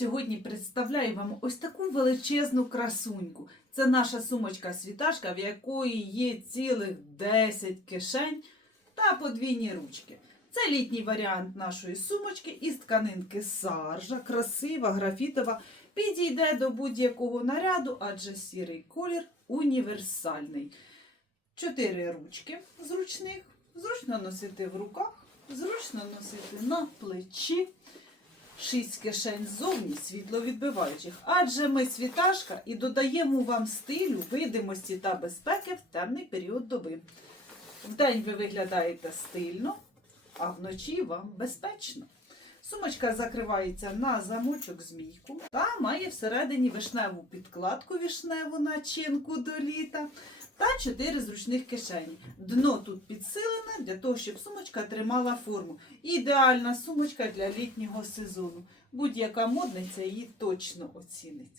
Сьогодні представляю вам ось таку величезну красуньку. Це наша сумочка-світашка, в якої є цілих 10 кишень та подвійні ручки. Це літній варіант нашої сумочки із тканинки саржа, красива, графітова. Підійде до будь-якого наряду, адже сірий колір універсальний. Чотири ручки зручних, зручно носити в руках, зручно носити на плечі. Шість кишень ззовні світловідбиваючих, адже ми світашка і додаємо вам стилю, видимості та безпеки в темний період доби. Вдень ви виглядаєте стильно, а вночі вам безпечно. Сумочка закривається на замочок змійку та має всередині вишневу підкладку вишневу начинку до літа та чотири зручних кишені. Дно тут підсилене для того, щоб сумочка тримала форму. Ідеальна сумочка для літнього сезону. Будь-яка модниця її точно оцінить.